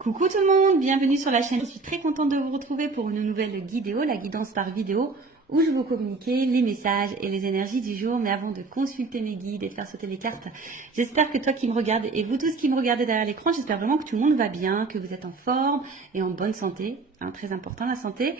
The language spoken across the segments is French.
Coucou tout le monde, bienvenue sur la chaîne. Je suis très contente de vous retrouver pour une nouvelle vidéo, la guidance par vidéo, où je vais vous communiquer les messages et les énergies du jour. Mais avant de consulter mes guides et de faire sauter les cartes, j'espère que toi qui me regardes et vous tous qui me regardez derrière l'écran, j'espère vraiment que tout le monde va bien, que vous êtes en forme et en bonne santé. Très important la santé.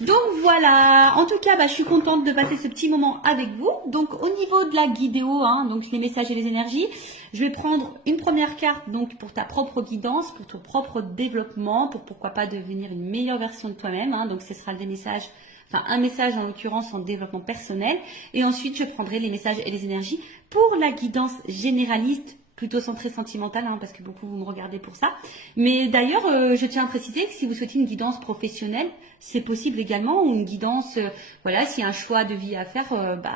Donc voilà, en tout cas, je suis contente de passer ce petit moment avec vous. Donc au niveau de la vidéo, donc les messages et les énergies, je vais prendre une première carte donc pour ta propre guidance, pour ton propre développement, pour pourquoi pas devenir une meilleure version de toi-même. Donc ce sera des messages, enfin un message en l'occurrence en développement personnel. Et ensuite, je prendrai les messages et les énergies pour la guidance généraliste, plutôt centrée sentimentale, parce que beaucoup vous me regardez pour ça. Mais d'ailleurs, je tiens à préciser que si vous souhaitez une guidance professionnelle, c'est possible également, ou une guidance, voilà, s'il y a un choix de vie à faire,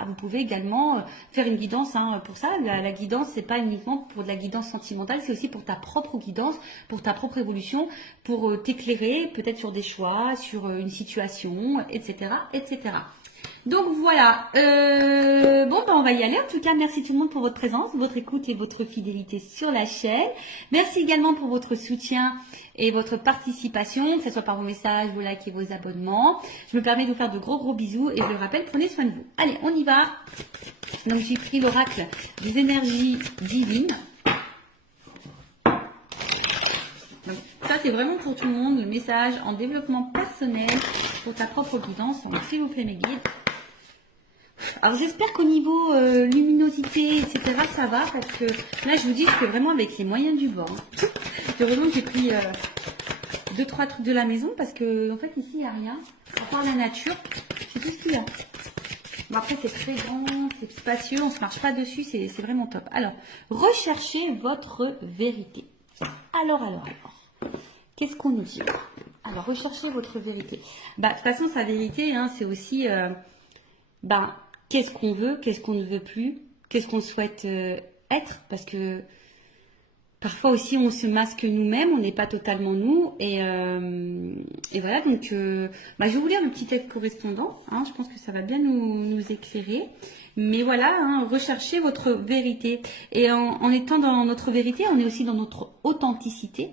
vous pouvez également faire une guidance pour ça. La guidance, c'est pas uniquement pour de la guidance sentimentale, c'est aussi pour ta propre guidance, pour ta propre évolution, pour t'éclairer peut-être sur des choix, sur une situation, etc., etc. Donc voilà, on va y aller. En tout cas, merci tout le monde pour votre présence, votre écoute et votre fidélité sur la chaîne. Merci également pour votre soutien et votre participation, que ce soit par vos messages, vos likes et vos abonnements. Je me permets de vous faire de gros bisous et je le rappelle, prenez soin de vous. Allez, on y va. Donc j'ai pris l'oracle des énergies divines. Donc, ça c'est vraiment pour tout le monde, le message en développement personnel pour ta propre guidance. Donc s'il vous plaît mes guides. Alors j'espère qu'au niveau luminosité, etc., ça va, parce que là je vous dis, je fais vraiment avec les moyens du bord. Heureusement que j'ai pris 2-3 trucs de la maison, parce que en fait ici il n'y a rien, à part la nature, c'est tout ce qu'il y a. Bon, après c'est très grand, c'est spacieux, on ne se marche pas dessus, c'est vraiment top. Alors, recherchez votre vérité. Alors, qu'est-ce qu'on nous dit? Alors, recherchez votre vérité. De toute façon, sa vérité, c'est aussi... qu'est-ce qu'on veut, qu'est-ce qu'on ne veut plus, qu'est-ce qu'on souhaite être, parce que parfois aussi on se masque nous-mêmes, on n'est pas totalement nous, et voilà, donc je vais vous lire le petit texte correspondant, je pense que ça va bien nous éclairer, mais voilà, recherchez votre vérité, et en étant dans notre vérité, on est aussi dans notre authenticité,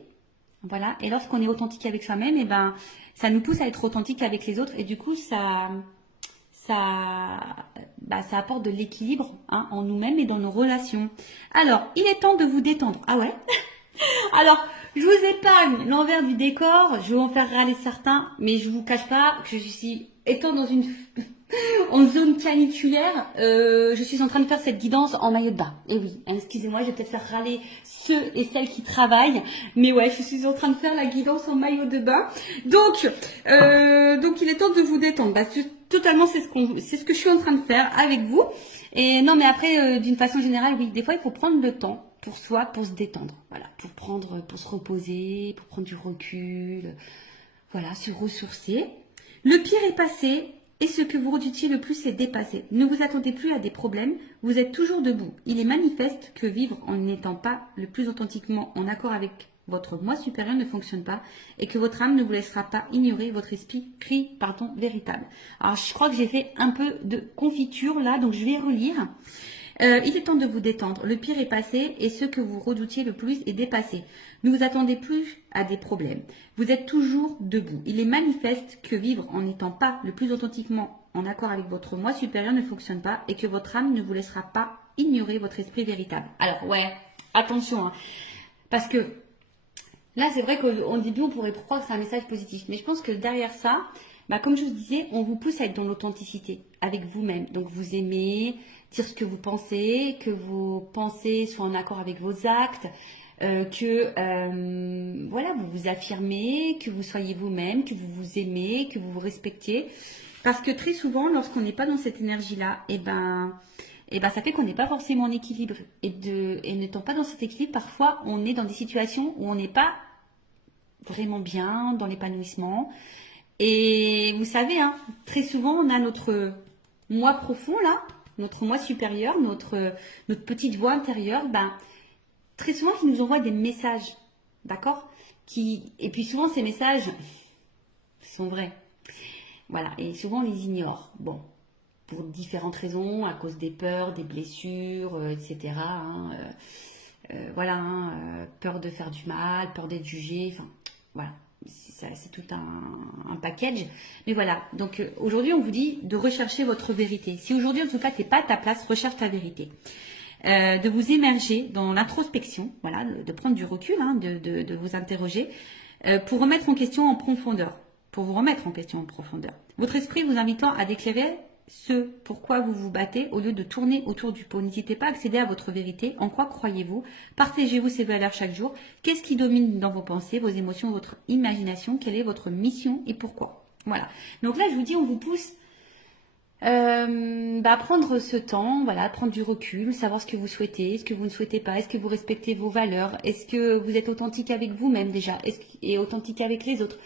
voilà, et lorsqu'on est authentique avec soi-même, ça nous pousse à être authentique avec les autres, et du coup ça apporte de l'équilibre en nous-mêmes et dans nos relations. Alors, il est temps de vous détendre. Ah ouais? Alors, je vous épargne l'envers du décor, je vais en faire râler certains, mais je vous cache pas que je suis, étant dans en zone caniculaire, je suis en train de faire cette guidance en maillot de bain. Et oui, excusez-moi, je vais peut-être faire râler ceux et celles qui travaillent, mais ouais, je suis en train de faire la guidance en maillot de bain. Donc il est temps de vous détendre. Totalement, c'est ce que je suis en train de faire avec vous. Et non, mais après, d'une façon générale, oui, des fois, il faut prendre le temps pour soi, pour se détendre, voilà, pour se reposer, pour prendre du recul, voilà, se ressourcer. Le pire est passé et ce que vous redoutiez le plus est dépassé. Ne vous attendez plus à des problèmes, vous êtes toujours debout. Il est manifeste que vivre en n'étant pas le plus authentiquement en accord avec votre moi supérieur ne fonctionne pas et que votre âme ne vous laissera pas ignorer votre esprit véritable. Alors je crois que j'ai fait un peu de confiture là, donc je vais relire. Il est temps de vous détendre. Le pire est passé et ce que vous redoutiez le plus est dépassé. Ne vous attendez plus à des problèmes. Vous êtes toujours debout. Il est manifeste que vivre en n'étant pas le plus authentiquement en accord avec votre moi supérieur ne fonctionne pas et que votre âme ne vous laissera pas ignorer votre esprit véritable. Alors ouais, attention, parce que là c'est vrai qu'au début on pourrait croire que c'est un message positif, mais je pense que derrière ça, comme je vous disais, on vous pousse à être dans l'authenticité avec vous-même. Donc vous aimez dire ce que vos pensées soient en accord avec vos actes, voilà, vous vous affirmez, que vous soyez vous-même, que vous vous aimez, que vous vous respectiez. Parce que très souvent, lorsqu'on n'est pas dans cette énergie-là, ça fait qu'on n'est pas forcément en équilibre. Et n'étant pas dans cet équilibre, parfois on est dans des situations où on n'est pas vraiment bien, dans l'épanouissement. Et vous savez, très souvent, on a notre moi profond, là, notre moi supérieur, notre petite voix intérieure, très souvent, qui nous envoie des messages, d'accord? Et puis souvent, ces messages sont vrais. Voilà, et souvent, on les ignore. Bon, pour différentes raisons, à cause des peurs, des blessures, etc. Peur de faire du mal, peur d'être jugé, enfin... voilà, c'est tout un package. Mais voilà, donc aujourd'hui, on vous dit de rechercher votre vérité. Si aujourd'hui, en tout cas, tu n'es pas à ta place, recherche ta vérité. De vous émerger dans l'introspection, voilà, de prendre du recul, hein, de vous interroger, pour remettre en question en profondeur, pour vous remettre en question en profondeur. Votre esprit vous invitant à déclarer ce pourquoi vous vous battez au lieu de tourner autour du pot. N'hésitez pas à accéder à votre vérité. En quoi croyez-vous? Partagez-vous ces valeurs chaque jour. Qu'est-ce qui domine dans vos pensées, vos émotions, votre imagination? Quelle est votre mission et pourquoi? Voilà. Donc là, je vous dis, on vous pousse prendre ce temps, voilà, prendre du recul, savoir ce que vous souhaitez, ce que vous ne souhaitez pas, est-ce que vous respectez vos valeurs, est-ce que vous êtes authentique avec vous-même déjà, et authentique avec les autres.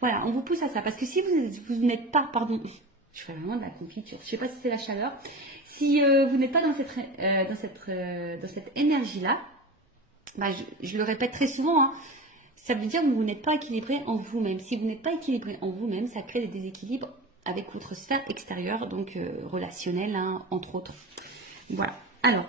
Voilà, on vous pousse à ça, parce que si vous n'êtes pas, pardon, je fais vraiment de la confiture, je sais pas si c'est la chaleur, si vous n'êtes pas dans cette énergie-là, je le répète très souvent, hein, ça veut dire que vous n'êtes pas équilibré en vous-même. Si vous n'êtes pas équilibré en vous-même, ça crée des déséquilibres avec votre sphère extérieure, donc relationnelle, hein, entre autres. Voilà. Alors,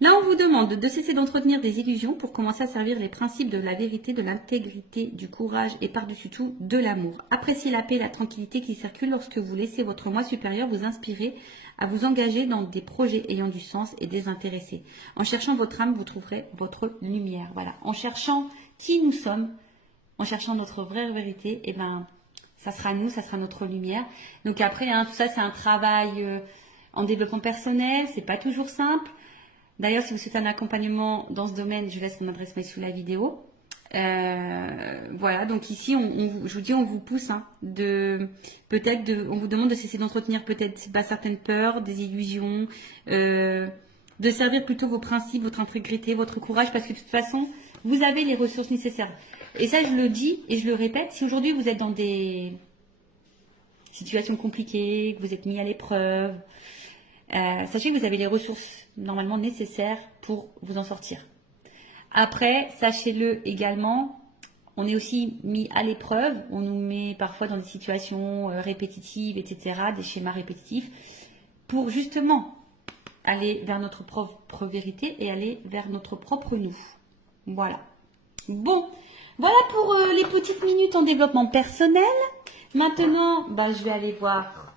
là, on vous demande de cesser d'entretenir des illusions pour commencer à servir les principes de la vérité, de l'intégrité, du courage et par-dessus tout, de l'amour. Appréciez la paix et la tranquillité qui circulent lorsque vous laissez votre moi supérieur vous inspirer à vous engager dans des projets ayant du sens et désintéressés. En cherchant votre âme, vous trouverez votre lumière. Voilà. En cherchant qui nous sommes, en cherchant notre vraie vérité, et ça sera nous, ça sera notre lumière. Donc après, hein, tout ça, c'est un travail en développement personnel. C'est pas toujours simple. D'ailleurs, si vous souhaitez un accompagnement dans ce domaine, je laisse mon adresse mail sous la vidéo. Voilà, donc ici, je vous dis, on vous pousse, hein, on vous demande de cesser d'entretenir peut-être certaines peurs, des illusions, de servir plutôt vos principes, votre intégrité, votre courage, parce que de toute façon, vous avez les ressources nécessaires. Et ça, je le dis et je le répète, si aujourd'hui vous êtes dans des situations compliquées, que vous êtes mis à l'épreuve, sachez que vous avez les ressources normalement nécessaires pour vous en sortir. Après, sachez-le également, on est aussi mis à l'épreuve, on nous met parfois dans des situations répétitives, etc., des schémas répétitifs, pour justement aller vers notre propre vérité et aller vers notre propre nous. Voilà. Bon. Voilà pour les petites minutes en développement personnel. Maintenant, je vais aller voir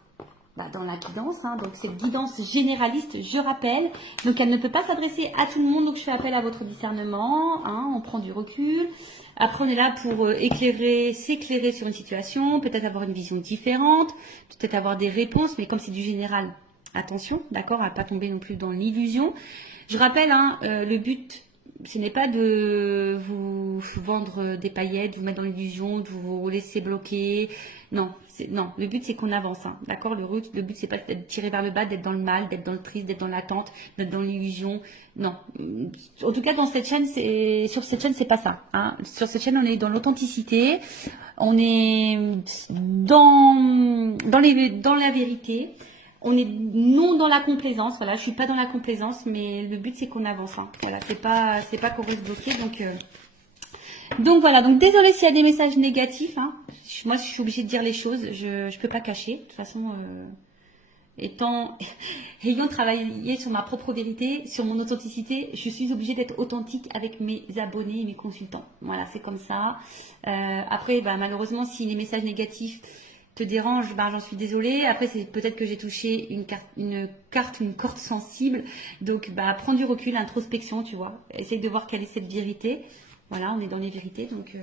dans la guidance. Hein, donc, cette guidance généraliste, je rappelle. Donc, elle ne peut pas s'adresser à tout le monde. Donc, je fais appel à votre discernement. Hein, on prend du recul. Après, on est là pour s'éclairer sur une situation. Peut-être avoir une vision différente. Peut-être avoir des réponses. Mais comme c'est du général, attention, d'accord, à ne pas tomber non plus dans l'illusion. Je rappelle, hein, le but... ce n'est pas de vous vendre des paillettes, de vous mettre dans l'illusion, de vous laisser bloquer. Non, le but c'est qu'on avance, hein, d'accord. Le but c'est pas d'être tiré vers le bas, d'être dans le mal, d'être dans le triste, d'être dans l'attente, d'être dans l'illusion. Non. En tout cas, sur cette chaîne, c'est pas ça. Hein. Sur cette chaîne, on est dans l'authenticité, on est dans la vérité. On est non dans la complaisance, voilà, je suis pas dans la complaisance, mais le but c'est qu'on avance, hein. Voilà, c'est pas qu'on reste bloqué, donc voilà, donc désolé s'il y a des messages négatifs, hein. Moi je suis obligée de dire les choses, je peux pas cacher, de toute façon, ayant travaillé sur ma propre vérité, sur mon authenticité, je suis obligée d'être authentique avec mes abonnés et mes consultants, voilà, c'est comme ça. Après, malheureusement, si les messages négatifs te dérange, j'en suis désolée. Après, c'est peut-être que j'ai touché une corde sensible. Donc, prends du recul, introspection, tu vois. Essaye de voir quelle est cette vérité. Voilà, on est dans les vérités. Donc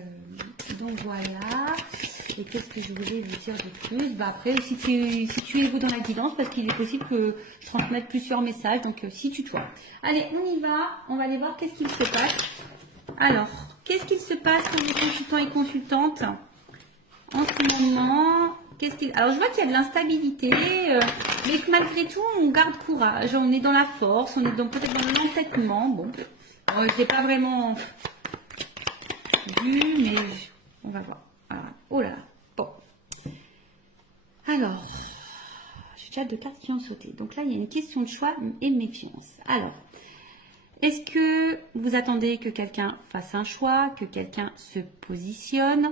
voilà. Et qu'est-ce que je voulais vous dire de plus? Après, si tu es vous dans la guidance, parce qu'il est possible que je transmette plusieurs messages. Donc, si tu toi. Allez, on y va. On va aller voir qu'est-ce qu'il se passe. Alors, qu'est-ce qu'il se passe pour les consultants et consultantes en ce moment? Alors, je vois qu'il y a de l'instabilité, mais que malgré tout, on garde courage. On est dans la force, on est peut-être dans l'entêtement. Bon, je ne l'ai pas vraiment vu, mais on va voir. Alors, oh là là. Bon. Alors, j'ai déjà 2 cartes qui ont sauté. Donc là, il y a une question de choix et de méfiance. Alors, est-ce que vous attendez que quelqu'un fasse un choix, que quelqu'un se positionne?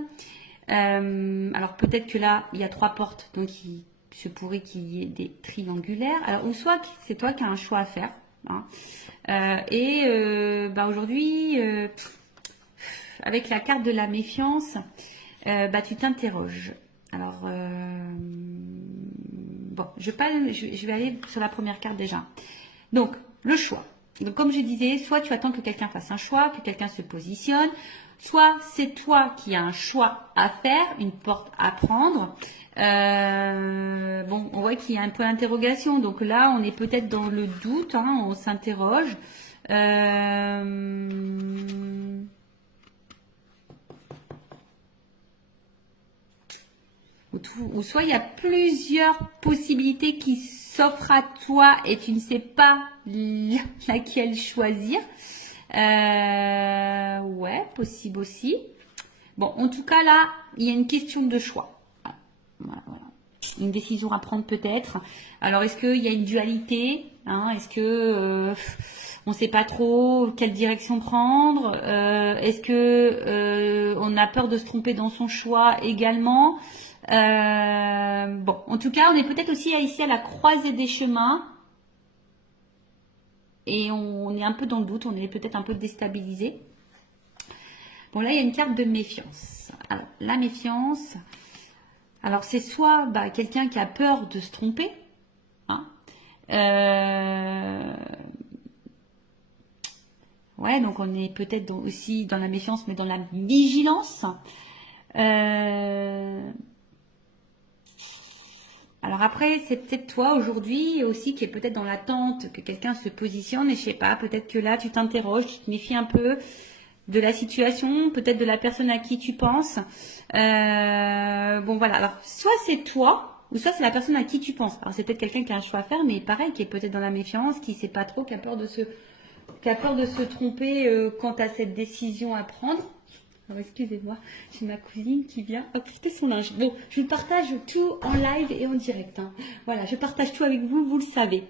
Alors peut-être que là, il y a 3 portes, donc il se pourrait qu'il y ait des triangulaires. Alors, ou soit c'est toi qui as un choix à faire. Hein. Aujourd'hui, avec la carte de la méfiance, bah, tu t'interroges. Alors, bon, je vais aller sur la première carte déjà. Donc, le choix. Donc, comme je disais, soit tu attends que quelqu'un fasse un choix, que quelqu'un se positionne, soit c'est toi qui as un choix à faire, une porte à prendre. Bon, on voit qu'il y a un peu d'interrogation. Donc là, on est peut-être dans le doute, hein, on s'interroge. Ou soit il y a plusieurs possibilités qui s'offrent à toi et tu ne sais pas laquelle choisir. Ouais, possible aussi. Bon, en tout cas là, il y a une question de choix. Voilà. Une décision à prendre peut-être. Alors est-ce qu'il y a une dualité, hein? Est-ce que on ne sait pas trop quelle direction prendre? Est-ce que on a peur de se tromper dans son choix également? Bon, en tout cas, on est peut-être aussi ici à la croisée des chemins et on est un peu dans le doute, on est peut-être un peu déstabilisé. Bon, là, il y a une carte de méfiance. Alors, la méfiance, alors c'est soit bah, quelqu'un qui a peur de se tromper, hein, ouais, donc on est peut-être aussi dans la méfiance, mais dans la vigilance. Alors après, c'est peut-être toi aujourd'hui aussi qui est peut-être dans l'attente que quelqu'un se positionne et je sais pas, peut-être que là tu t'interroges, tu te méfies un peu de la situation, peut-être de la personne à qui tu penses. Bon voilà, alors soit c'est toi ou soit c'est la personne à qui tu penses. Alors c'est peut-être quelqu'un qui a un choix à faire, mais pareil, qui est peut-être dans la méfiance, qui sait pas trop, qui a peur de se tromper quant à cette décision à prendre. Alors, excusez-moi, j'ai ma cousine qui vient apporter son linge. Bon, je partage tout en live et en direct, hein. Voilà, je partage tout avec vous, vous le savez.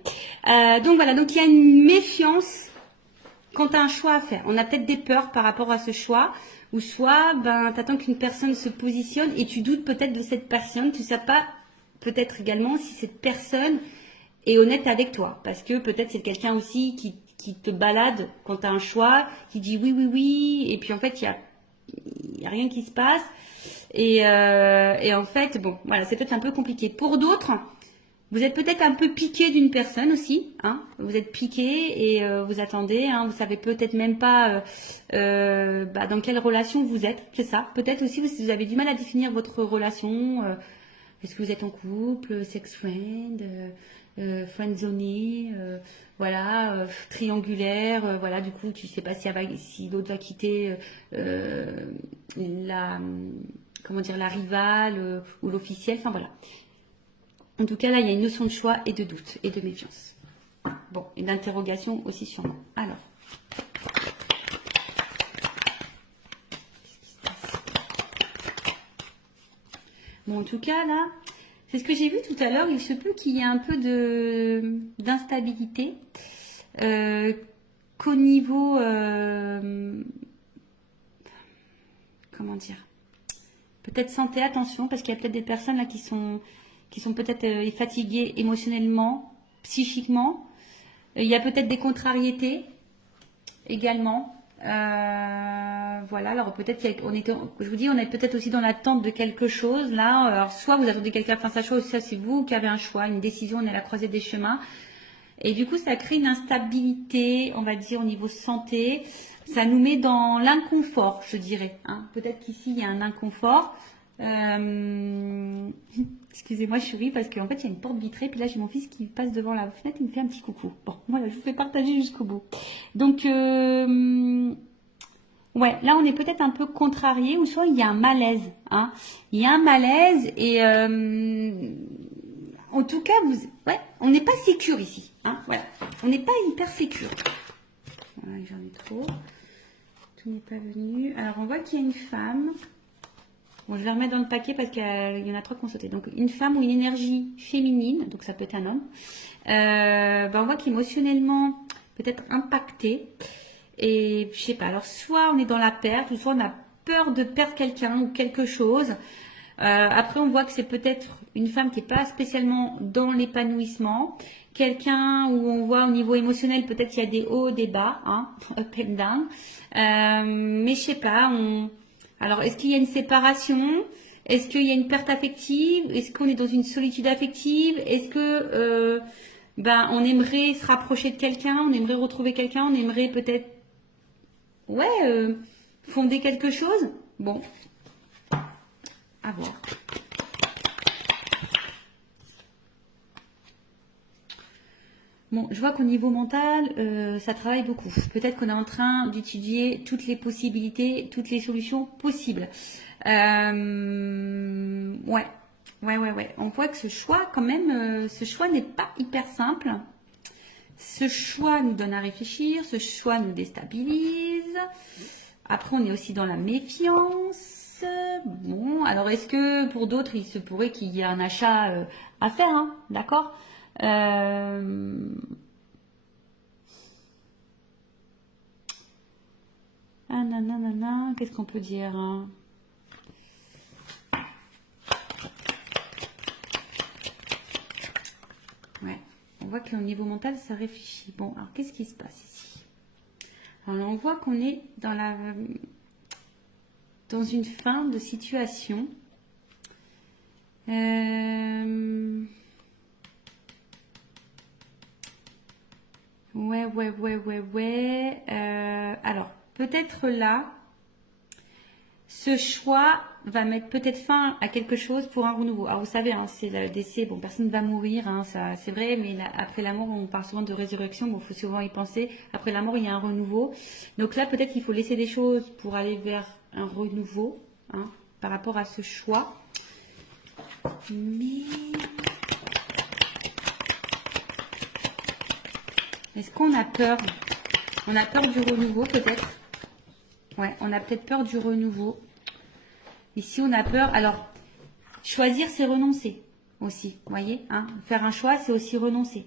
Donc voilà, donc il y a une méfiance quand tu as un choix à faire. On a peut-être des peurs par rapport à ce choix, ou soit ben, tu attends qu'une personne se positionne et tu doutes peut-être de cette personne. Tu ne sais pas peut-être également si cette personne est honnête avec toi. Parce que peut-être c'est quelqu'un aussi qui te balade quand tu as un choix, qui dit oui, oui, oui, et puis en fait, il y a rien qui se passe. Et en fait, bon, voilà, c'est peut-être un peu compliqué. Pour d'autres, vous êtes peut-être un peu piqué d'une personne aussi, hein. Vous êtes piqué et vous attendez, hein. Vous savez peut-être même pas bah, dans quelle relation vous êtes, c'est ça. Peut-être aussi vous avez du mal à définir votre relation. Est-ce que vous êtes en couple, sex friend, friendzoné, voilà, triangulaire, voilà. Du coup, tu sais pas si l'autre va quitter la, comment dire, la rivale ou l'officiel. Enfin voilà. En tout cas, là, il y a une notion de choix et de doute et de méfiance. Bon, et d'interrogation aussi sûrement. Alors. Bon, en tout cas, là, c'est ce que j'ai vu tout à l'heure. Il se peut qu'il y ait un peu d'instabilité qu'au niveau... comment dire, peut-être santé, attention, parce qu'il y a peut-être des personnes là qui sont peut-être fatiguées émotionnellement, psychiquement. Il y a peut-être des contrariétés également. Voilà, alors peut-être je vous dis, on est peut-être aussi dans l'attente de quelque chose là. Alors soit vous attendez quelqu'un fasse sa chose, soit c'est vous qui avez un choix, une décision, on est à la croisée des chemins. Et du coup, ça crée une instabilité, on va dire, au niveau santé. Ça nous met dans l'inconfort, je dirais, hein. Peut-être qu'ici, il y a un inconfort. Excusez-moi, je souris parce qu'en fait, il y a une porte vitrée. Puis là, j'ai mon fils qui passe devant la fenêtre et me fait un petit coucou. Bon, voilà, je vous fais partager jusqu'au bout. Donc, ouais, là, on est peut-être un peu contrarié ou soit il y a un malaise, hein. Il y a un malaise et... en tout cas, ouais, on n'est pas sécure ici, hein, voilà. On n'est pas hyper sécure. Voilà, j'en ai trop. Tout n'est pas venu. Alors, on voit qu'il y a une femme. Bon, je vais remettre dans le paquet parce qu'il y en a trois qui ont sauté. Donc, une femme ou une énergie féminine, donc ça peut être un homme. Ben, on voit qu'émotionnellement, peut-être impacté. Et je sais pas, alors soit on est dans la perte, ou soit on a peur de perdre quelqu'un ou quelque chose. Après, on voit que c'est peut-être une femme qui n'est pas spécialement dans l'épanouissement. Quelqu'un où on voit au niveau émotionnel, peut-être qu'il y a des hauts, des bas, hein, up and down. Mais je sais pas, Alors, est-ce qu'il y a une séparation? Est-ce qu'il y a une perte affective? Est-ce qu'on est dans une solitude affective? Est-ce que on aimerait se rapprocher de quelqu'un? On aimerait retrouver quelqu'un? On aimerait peut-être fonder quelque chose? Bon, à voir. Bon, je vois qu'au niveau mental, ça travaille beaucoup. Peut-être qu'on est en train d'étudier toutes les possibilités, toutes les solutions possibles. Ouais. On voit que ce choix, quand même, ce choix n'est pas hyper simple. Ce choix nous donne à réfléchir, ce choix nous déstabilise. Après, on est aussi dans la méfiance. Bon, alors est-ce que pour d'autres, il se pourrait qu'il y ait un achat à faire, hein, d'accord? Ah nanana, qu'est-ce qu'on peut dire, hein? Ouais, on voit qu'au niveau mental, ça réfléchit. Bon, alors qu'est-ce qui se passe ici? Alors on voit qu'on est dans une fin de situation. Ouais. Alors, peut-être là, ce choix va mettre peut-être fin à quelque chose pour un renouveau. Alors, vous savez, hein, c'est le décès, bon, personne ne va mourir, hein, ça, c'est vrai, mais après la mort, on parle souvent de résurrection, bon, il faut souvent y penser. Après la mort, il y a un renouveau. Donc là, peut-être qu'il faut laisser des choses pour aller vers un renouveau, hein, par rapport à ce choix. Mais... est-ce qu'on a peur? On a peur du renouveau peut-être. Ouais, on a peut-être peur du renouveau. Ici, on a peur. Alors, choisir, c'est renoncer aussi. Vous voyez, hein, faire un choix, c'est aussi renoncer.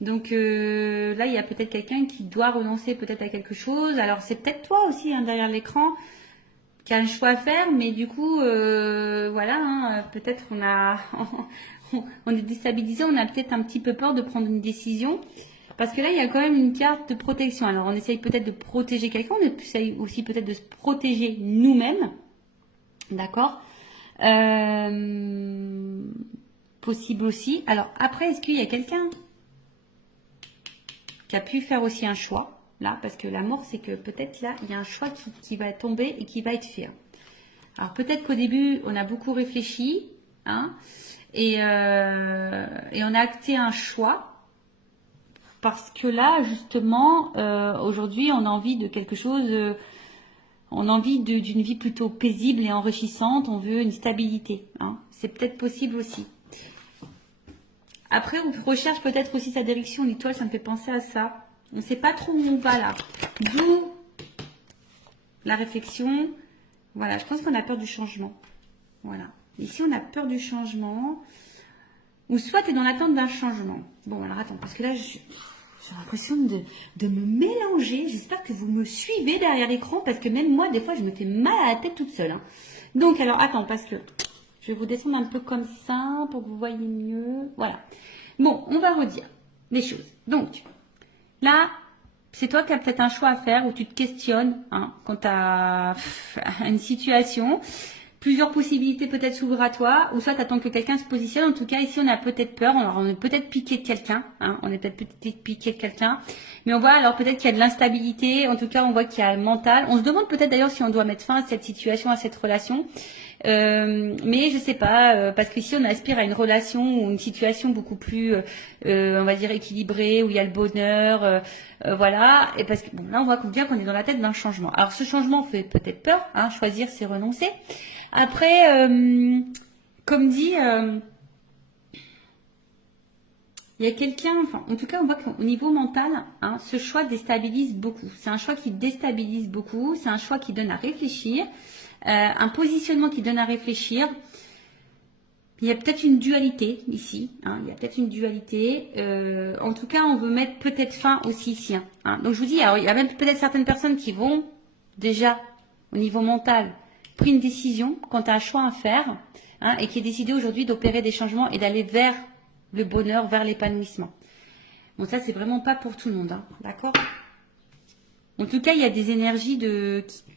Donc là, il y a peut-être quelqu'un qui doit renoncer peut-être à quelque chose. Alors, c'est peut-être toi aussi, hein, derrière l'écran, qui a un choix à faire. Mais du coup, voilà, hein, peut-être on est déstabilisé. On a peut-être un petit peu peur de prendre une décision. Parce que là, il y a quand même une carte de protection. Alors, on essaye peut-être de protéger quelqu'un, on essaye aussi peut-être de se protéger nous-mêmes. D'accord? Possible aussi. Alors, après, est-ce qu'il y a quelqu'un qui a pu faire aussi un choix? Là, parce que la mort, c'est que peut-être là, il y a un choix qui va tomber et qui va être fait. Alors, peut-être qu'au début, on a beaucoup réfléchi, hein, et on a acté un choix. Parce que là, justement, aujourd'hui, on a envie de quelque chose, on a envie d'une vie plutôt paisible et enrichissante, on veut une stabilité, hein. C'est peut-être possible aussi. Après, on recherche peut-être aussi sa direction, l'étoile, ça me fait penser à ça. On ne sait pas trop où on va là. D'où la réflexion. Voilà, je pense qu'on a peur du changement. Voilà. Ici, on a peur du changement. Ou soit tu es dans l'attente d'un changement. Bon, alors attends, parce que là, j'ai l'impression de me mélanger. J'espère que vous me suivez derrière l'écran, parce que même moi, des fois, je me fais mal à la tête toute seule, hein. Donc, alors, attends, parce que je vais vous descendre un peu comme ça, pour que vous voyez mieux. Voilà. Bon, on va redire les choses. Donc, là, c'est toi qui as peut-être un choix à faire, où tu te questionnes, hein, quant à une situation. Plusieurs possibilités peut-être s'ouvrent à toi, ou soit tu attends que quelqu'un se positionne. En tout cas, ici, on a peut-être peur, on est peut-être piqué de quelqu'un, hein, on est peut-être piqué de quelqu'un, mais on voit alors peut-être qu'il y a de l'instabilité, en tout cas, on voit qu'il y a le mental. On se demande peut-être d'ailleurs si on doit mettre fin à cette situation, à cette relation, mais je sais pas, parce qu'ici, on aspire à une relation ou une situation beaucoup plus, on va dire, équilibrée, où il y a le bonheur, voilà, et parce que bon, là, on voit bien qu'on est dans la tête d'un changement. Alors, ce changement fait peut-être peur, hein, choisir, c'est renoncer. Après, comme dit, il y a quelqu'un, enfin, en tout cas, on voit qu'au niveau mental, hein, ce choix déstabilise beaucoup. C'est un choix qui déstabilise beaucoup, c'est un choix qui donne à réfléchir, un positionnement qui donne à réfléchir. Il y a peut-être une dualité ici, hein, il y a peut-être une dualité. En tout cas, on veut mettre peut-être fin aussi ici. Hein. Donc, je vous dis, alors, il y a même peut-être certaines personnes qui vont déjà, au niveau mental, pris une décision quant à un choix à faire, hein, et qui est décidé aujourd'hui d'opérer des changements et d'aller vers le bonheur, vers l'épanouissement. Bon, ça, c'est vraiment pas pour tout le monde, hein, d'accord? En tout cas, il y a des énergies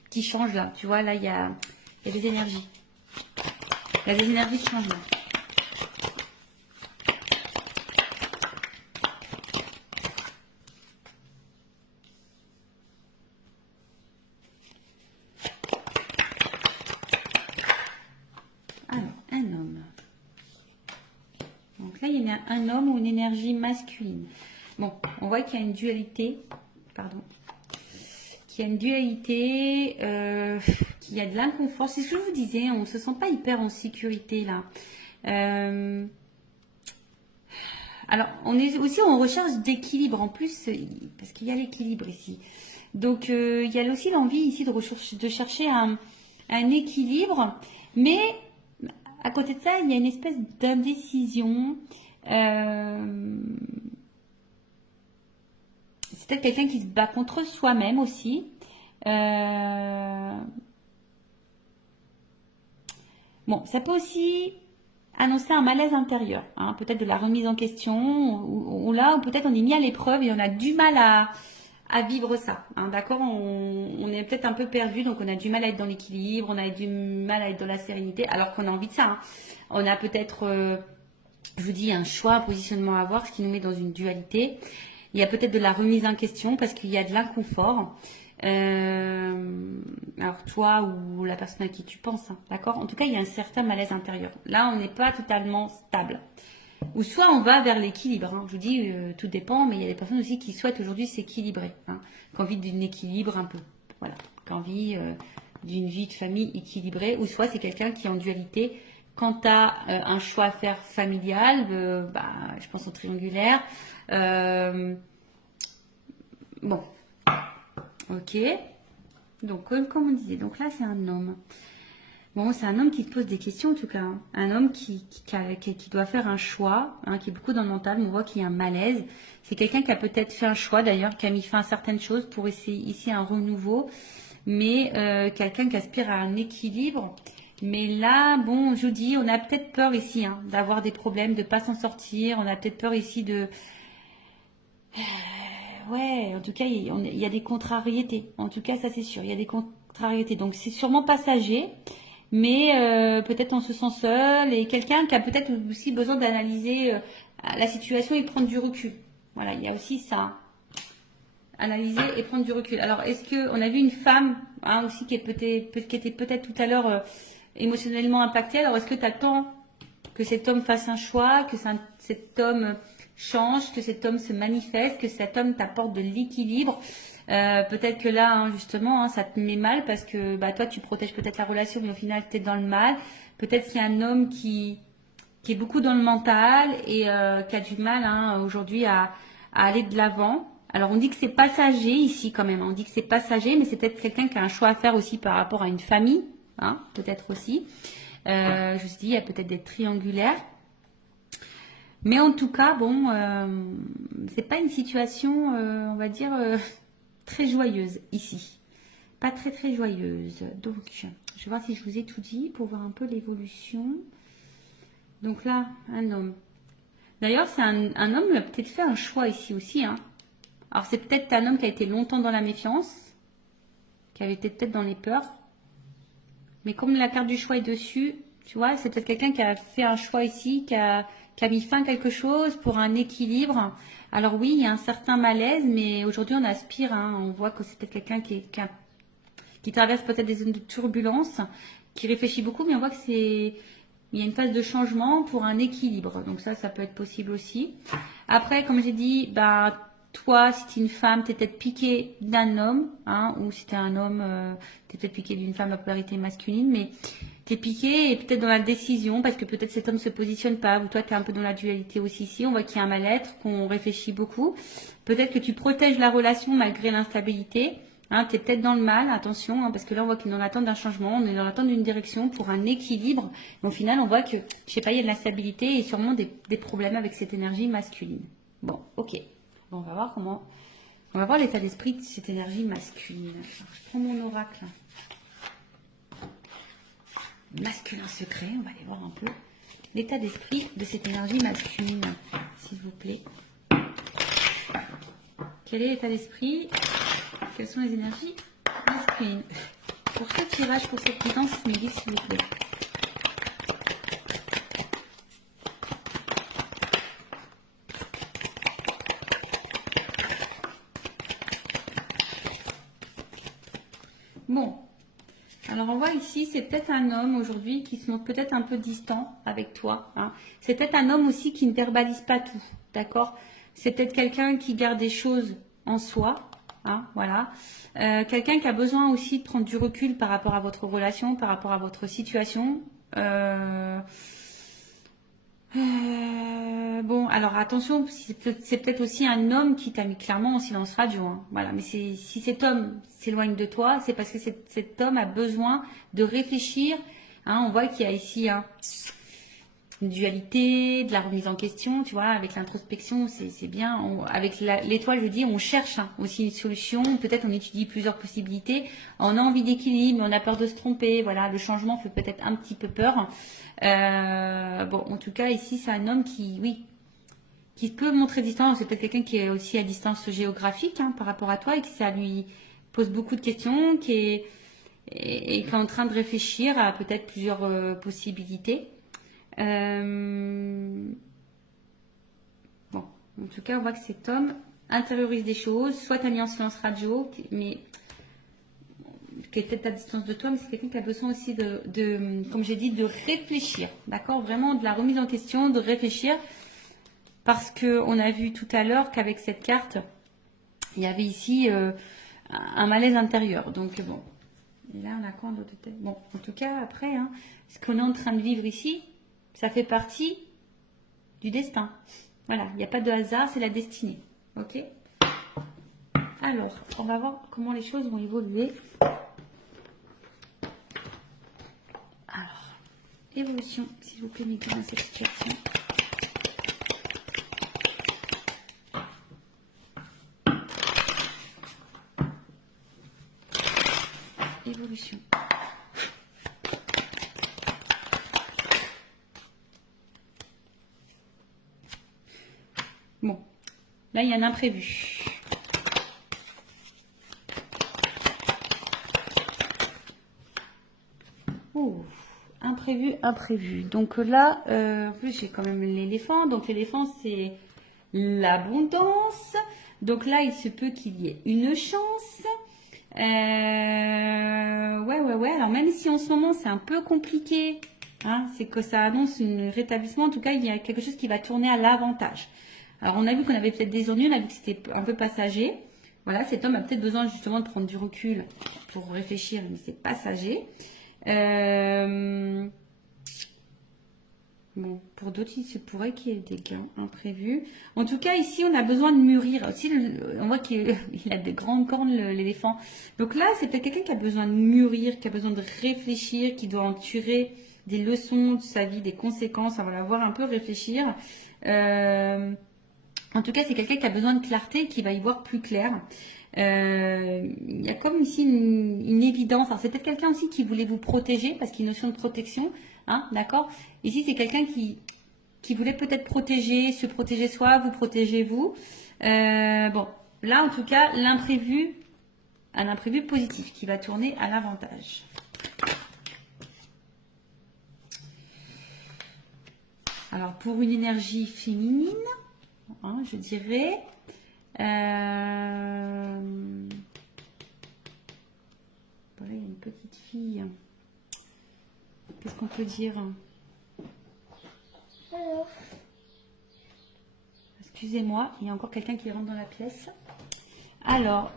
qui changent là. Tu vois, là, il y a Il y a des énergies. Il y a des énergies de changement. Alors, un homme. Donc là, il y a un homme ou une énergie masculine. Bon, on voit qu'il y a une dualité. Pardon. Qu'il y a une dualité, qu'il y a de l'inconfort. C'est ce que je vous disais, on ne se sent pas hyper en sécurité là. Alors, on est aussi en recherche d'équilibre en plus, parce qu'il y a l'équilibre ici. Donc, il y a aussi l'envie ici de chercher un équilibre, mais à côté de ça, il y a une espèce d'indécision. C'est peut-être quelqu'un qui se bat contre soi-même aussi. Bon, ça peut aussi annoncer un malaise intérieur, hein, peut-être de la remise en question, ou là, ou peut-être on est mis à l'épreuve et on a du mal à vivre ça. Hein, d'accord, on est peut-être un peu perdu, donc on a du mal à être dans l'équilibre, on a du mal à être dans la sérénité, alors qu'on a envie de ça. Hein. On a peut-être, je vous dis, un choix, un positionnement à avoir, ce qui nous met dans une dualité. Il y a peut-être de la remise en question parce qu'il y a de l'inconfort. Alors toi ou la personne à qui tu penses, hein, d'accord? En tout cas, il y a un certain malaise intérieur. Là, on n'est pas totalement stable. Ou soit on va vers l'équilibre. Hein. Je vous dis, tout dépend, mais il y a des personnes aussi qui souhaitent aujourd'hui s'équilibrer, hein, qui ont envie d'un équilibre un peu, voilà, qui ont envie d'une vie de famille équilibrée. Ou soit c'est quelqu'un qui est en dualité. Quant à un choix à faire familial, je pense au triangulaire. Bon, ok. Donc, comme on disait, donc là, c'est un homme. Bon, c'est un homme qui te pose des questions, en tout cas. Hein. Un homme qui doit faire un choix, hein, qui est beaucoup dans le mental. On voit qu'il y a un malaise. C'est quelqu'un qui a peut-être fait un choix, d'ailleurs, qui a mis fin à certaines choses pour essayer ici un renouveau. Mais quelqu'un qui aspire à un équilibre. Mais là, bon, je vous dis, on a peut-être peur ici hein, d'avoir des problèmes, de ne pas s'en sortir. On a peut-être peur ici de... Ouais, en tout cas, il y a des contrariétés. En tout cas, ça c'est sûr, il y a des contrariétés. Donc, c'est sûrement passager, mais peut-être on se sent seul et quelqu'un qui a peut-être aussi besoin d'analyser la situation et prendre du recul. Voilà, il y a aussi ça. Analyser et prendre du recul. Alors, est-ce que on a vu une femme hein, aussi qui était peut-être tout à l'heure émotionnellement impactée. Alors, est-ce que tu attends que cet homme fasse un choix, que cet homme change, que cet homme se manifeste, que cet homme t'apporte de l'équilibre. Peut-être que là, hein, justement, hein, ça te met mal parce que toi, tu protèges peut-être la relation, mais au final, tu es dans le mal. Peut-être qu'il y a un homme qui est beaucoup dans le mental et qui a du mal hein, aujourd'hui à aller de l'avant. Alors, on dit que c'est passager ici quand même. On dit que c'est passager, mais c'est peut-être quelqu'un qui a un choix à faire aussi par rapport à une famille, hein, peut-être aussi. Je me suis dit, il y a peut-être des triangulaires. Mais en tout cas, bon, c'est pas une situation, on va dire, très joyeuse ici. Pas très très joyeuse. Donc, je vais voir si je vous ai tout dit pour voir un peu l'évolution. Donc là, un homme. D'ailleurs, c'est un homme qui a peut-être fait un choix ici aussi. Hein. Alors, c'est peut-être un homme qui a été longtemps dans la méfiance, qui avait été peut-être dans les peurs. Mais comme la carte du choix est dessus, tu vois, c'est peut-être quelqu'un qui a fait un choix ici, qui a mis fin à quelque chose pour un équilibre. Alors oui, il y a un certain malaise, mais aujourd'hui on aspire, hein, on voit que c'est peut-être quelqu'un qui traverse peut-être des zones de turbulence, qui réfléchit beaucoup, mais on voit que il y a une phase de changement pour un équilibre. Donc ça peut être possible aussi. Après, comme j'ai dit, toi, si tu es une femme, tu es peut-être piqué d'un homme, hein, ou si tu es un homme, tu es peut-être piqué d'une femme, la polarité masculine, mais tu es piqué et peut-être dans la décision, parce que peut-être cet homme ne se positionne pas, ou toi, tu es un peu dans la dualité aussi ici, on voit qu'il y a un mal-être, qu'on réfléchit beaucoup. Peut-être que tu protèges la relation malgré l'instabilité, hein, tu es peut-être dans le mal, attention, hein, parce que là, on voit qu'il est dans l'attente d'un changement, on est dans l'attente d'une direction pour un équilibre, mais au final, on voit que, je sais pas, il y a de l'instabilité et sûrement des problèmes avec cette énergie masculine. Bon, ok. Bon, on va voir l'état d'esprit de cette énergie masculine. Alors, je prends mon oracle. Masculin secret, on va aller voir un peu l'état d'esprit de cette énergie masculine, s'il vous plaît. Quel est l'état d'esprit? Quelles sont les énergies masculines? Pour ce tirage, pour cette guidance, Sylvie, s'il vous plaît. Bon, alors on voit ici, c'est peut-être un homme aujourd'hui qui se montre peut-être un peu distant avec toi. Hein. C'est peut-être un homme aussi qui ne verbalise pas tout, d'accord? C'est peut-être quelqu'un qui garde des choses en soi, hein, voilà. Quelqu'un qui a besoin aussi de prendre du recul par rapport à votre relation, par rapport à votre situation. Bon, alors attention, c'est peut-être aussi un homme qui t'a mis clairement en silence radio. Hein. Voilà, mais si cet homme s'éloigne de toi, c'est parce que cet homme a besoin de réfléchir. Hein, on voit qu'il y a ici une dualité, de la remise en question, tu vois, avec l'introspection, c'est bien. Avec l'étoile, je dis, on cherche aussi une solution. Peut-être on étudie plusieurs possibilités. On a envie d'équilibre, mais on a peur de se tromper. Voilà, le changement fait peut-être un petit peu peur. Bon, en tout cas, ici, c'est un homme qui peut montrer distance. C'est peut-être quelqu'un qui est aussi à distance géographique hein, par rapport à toi et que ça lui pose beaucoup de questions, qui est en train de réfléchir à peut-être plusieurs possibilités. Bon, en tout cas, on voit que cet homme intériorise des choses, soit tu as mis en silence radio, mais qui est peut-être à distance de toi, mais c'est quelqu'un qui a besoin aussi comme j'ai dit, de réfléchir, d'accord? Vraiment de la remise en question, de réfléchir, parce qu'on a vu tout à l'heure qu'avec cette carte, il y avait ici un malaise intérieur. Donc bon, et là on a quoi en d'autres têtes? Bon, en tout cas, après, hein, ce qu'on est en train de vivre ici, ça fait partie du destin. Voilà, il n'y a pas de hasard, c'est la destinée. Ok? Alors, on va voir comment les choses vont évoluer. Alors, évolution, s'il vous plaît, mettez dans cette situation. Évolution. Bon, là, il y a un imprévu. Oh, imprévu. Donc là, en plus, j'ai quand même l'éléphant. Donc l'éléphant, c'est l'abondance. Donc là, il se peut qu'il y ait une chance. Ouais. Alors même si en ce moment, c'est un peu compliqué, hein, c'est que ça annonce un rétablissement. En tout cas, il y a quelque chose qui va tourner à l'avantage. Alors, on a vu qu'on avait peut-être des ennuis, on a vu que c'était un peu passager. Voilà, cet homme a peut-être besoin justement de prendre du recul pour réfléchir, mais c'est passager. Bon, pour d'autres, il se pourrait qu'il y ait des gains imprévus. En tout cas, ici, on a besoin de mûrir. Aussi, on voit qu'il a de grandes cornes, l'éléphant. Donc là, c'est peut-être quelqu'un qui a besoin de mûrir, qui a besoin de réfléchir, qui doit en tirer des leçons de sa vie, des conséquences. On va la voir un peu réfléchir. En tout cas, c'est quelqu'un qui a besoin de clarté et qui va y voir plus clair. Il y a comme ici une évidence. Alors, c'est peut-être quelqu'un aussi qui voulait vous protéger, parce qu'il y a une notion de protection. Hein, d'accord? Ici, c'est quelqu'un qui voulait peut-être se protéger soi, vous protégez vous. Bon, là, en tout cas, un imprévu positif qui va tourner à l'avantage. Alors, pour une énergie féminine, hein, je dirais... Voilà, il y a une petite fille. Qu'est-ce qu'on peut dire? Alors. Excusez-moi, il y a encore quelqu'un qui rentre dans la pièce. Alors,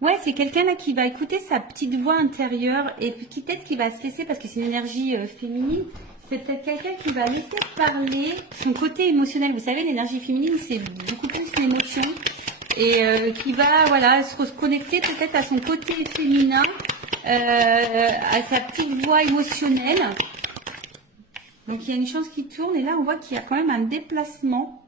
ouais, c'est quelqu'un là qui va écouter sa petite voix intérieure et qui peut-être qui va se laisser, parce que c'est une énergie féminine, c'est peut-être quelqu'un qui va laisser parler son côté émotionnel. Vous savez, l'énergie féminine, c'est beaucoup plus l'émotion et qui va, voilà, se reconnecter peut-être à son côté féminin, à sa petite voix émotionnelle. Donc, il y a une chance qui tourne et là, on voit qu'il y a quand même un déplacement.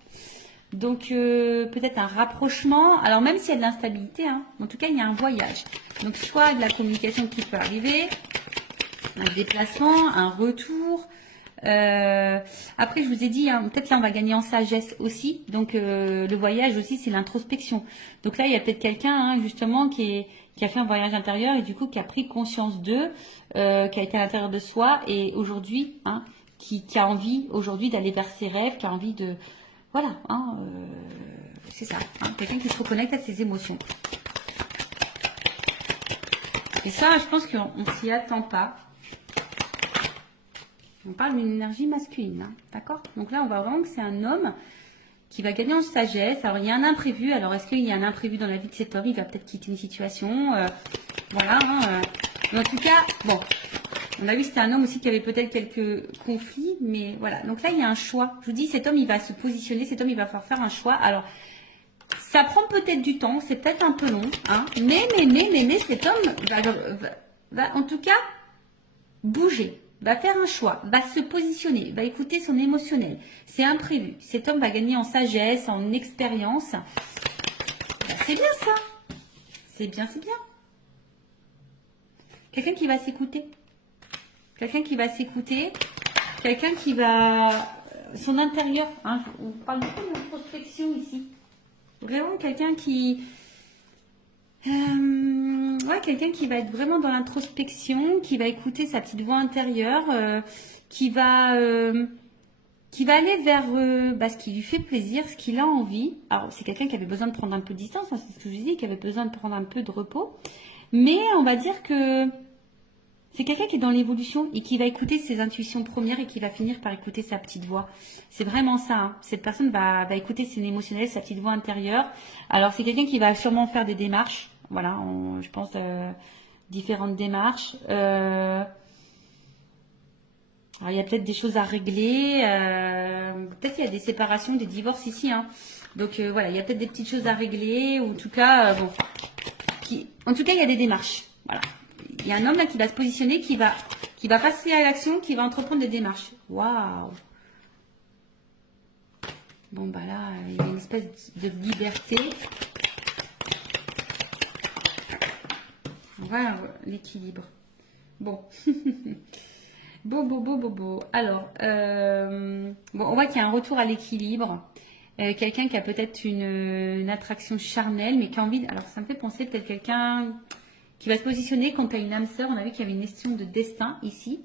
Donc, peut-être un rapprochement. Alors, même s'il y a de l'instabilité, hein, en tout cas, il y a un voyage. Donc, soit de la communication qui peut arriver, un déplacement, un retour. Après, je vous ai dit, hein, peut-être là, on va gagner en sagesse aussi. Donc, le voyage aussi, c'est l'introspection. Donc là, il y a peut-être quelqu'un, hein, justement, qui qui a fait un voyage intérieur et du coup qui a pris conscience d'eux, qui a été à l'intérieur de soi et aujourd'hui, hein, qui a envie aujourd'hui d'aller vers ses rêves, qui a envie de... Voilà, hein, c'est ça, hein, quelqu'un qui se reconnecte à ses émotions. Et ça, je pense qu'on ne s'y attend pas. On parle d'une énergie masculine, hein, d'accord? Donc là, on voit vraiment que c'est un homme qui va gagner en sagesse. Alors, il y a un imprévu. Alors, est-ce qu'il y a un imprévu dans la vie de cet homme? Il va peut-être quitter une situation. Voilà. Hein, mais en tout cas, bon, on a vu que c'était un homme aussi qui avait peut-être quelques conflits. Mais voilà. Donc là, il y a un choix. Je vous dis, cet homme, il va se positionner. Cet homme, il va falloir faire un choix. Alors, ça prend peut-être du temps. C'est peut-être un peu long. Hein, mais cet homme va en tout cas bouger. Va faire un choix, va se positionner, va écouter son émotionnel. C'est imprévu. Cet homme va gagner en sagesse, en expérience. Ben, c'est bien ça. C'est bien, c'est bien. Quelqu'un qui va s'écouter. Quelqu'un qui va s'écouter. Quelqu'un qui va... Son intérieur. Hein, on parle beaucoup d'introspection ici. Vraiment quelqu'un qui... ouais, quelqu'un qui va être vraiment dans l'introspection, qui va écouter sa petite voix intérieure, qui va aller vers ce qui lui fait plaisir, ce qu'il a envie. Alors, c'est quelqu'un qui avait besoin de prendre un peu de distance, hein, c'est ce que je dis, qui avait besoin de prendre un peu de repos. Mais on va dire que c'est quelqu'un qui est dans l'évolution et qui va écouter ses intuitions premières et qui va finir par écouter sa petite voix. C'est vraiment ça. Hein. Cette personne va écouter ses émotionnels, sa petite voix intérieure. Alors, c'est quelqu'un qui va sûrement faire des démarches. Voilà, je pense différentes démarches. Alors, il y a peut-être des choses à régler. Peut-être qu'il y a des séparations, des divorces ici. Hein. Donc voilà, il y a peut-être des petites choses à régler. Ou en tout cas, bon, en tout cas, il y a des démarches. Voilà, il y a un homme là qui va se positionner, qui va passer à l'action, qui va entreprendre des démarches. Waouh. Bon bah là, il y a une espèce de liberté. Voilà l'équilibre. Bon. Bon. Alors, bon, on voit qu'il y a un retour à l'équilibre. Quelqu'un qui a peut-être une attraction charnelle, mais qui a envie... Alors, ça me fait penser peut-être quelqu'un qui va se positionner quand tu as une âme sœur. On a vu qu'il y avait une question de destin ici.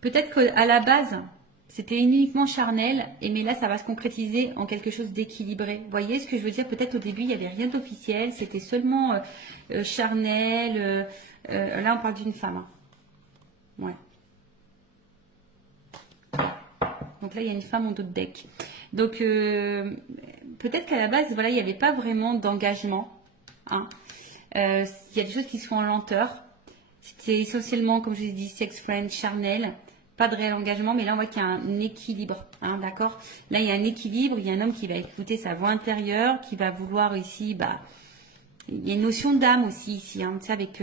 Peut-être qu'à la base... C'était uniquement charnel, mais là, ça va se concrétiser en quelque chose d'équilibré. Vous voyez ce que je veux dire? Peut-être au début, il n'y avait rien d'officiel, c'était seulement charnel. Là, on parle d'une femme. Hein. Ouais. Donc là, il y a une femme en dos de deck. Donc, peut-être qu'à la base, voilà, il n'y avait pas vraiment d'engagement. Hein. Il y a des choses qui sont en lenteur. C'était essentiellement, comme je vous ai dit, sex friend, charnel. Pas de réel engagement, mais là on voit qu'il y a un équilibre, hein, d'accord? Là il y a un équilibre, il y a un homme qui va écouter sa voix intérieure, qui va vouloir ici, il y a une notion d'âme aussi ici, hein, tu sais, avec...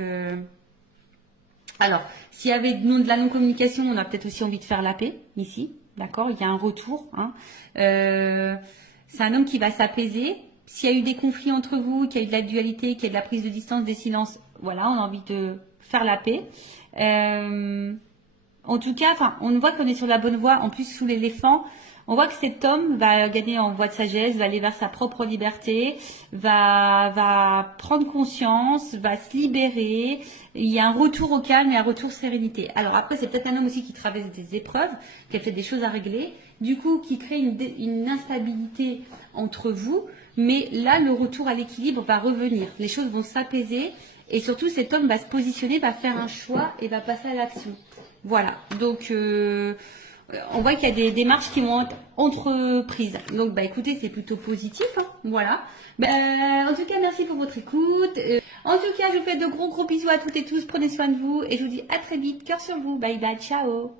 Alors, s'il y avait de la non-communication, on a peut-être aussi envie de faire la paix, ici, d'accord? Il y a un retour, hein. C'est un homme qui va s'apaiser. S'il y a eu des conflits entre vous, qu'il y a eu de la dualité, qu'il y a de la prise de distance, des silences, voilà, on a envie de faire la paix. En tout cas, on voit qu'on est sur la bonne voie. En plus, sous l'éléphant, on voit que cet homme va gagner en voie de sagesse, va aller vers sa propre liberté, va prendre conscience, va se libérer. Il y a un retour au calme et un retour sérénité. Alors après, c'est peut-être un homme aussi qui traverse des épreuves, qui a peut-être des choses à régler, du coup, qui crée une instabilité entre vous. Mais là, le retour à l'équilibre va revenir. Les choses vont s'apaiser et surtout, cet homme va se positionner, va faire un choix et va passer à l'action. Voilà, donc on voit qu'il y a des démarches qui vont être entreprises. Donc écoutez, c'est plutôt positif, hein, voilà. En tout cas, merci pour votre écoute. En tout cas, je vous fais de gros bisous à toutes et tous. Prenez soin de vous et je vous dis à très vite. Cœur sur vous. Bye bye, ciao.